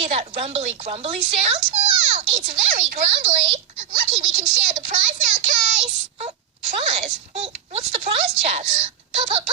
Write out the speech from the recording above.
hear that rumbly grumbly sound? Wow, it's very grumbly. Lucky we can share the prize now, Case. Oh, prize? Well, what's the prize, Chats? Pop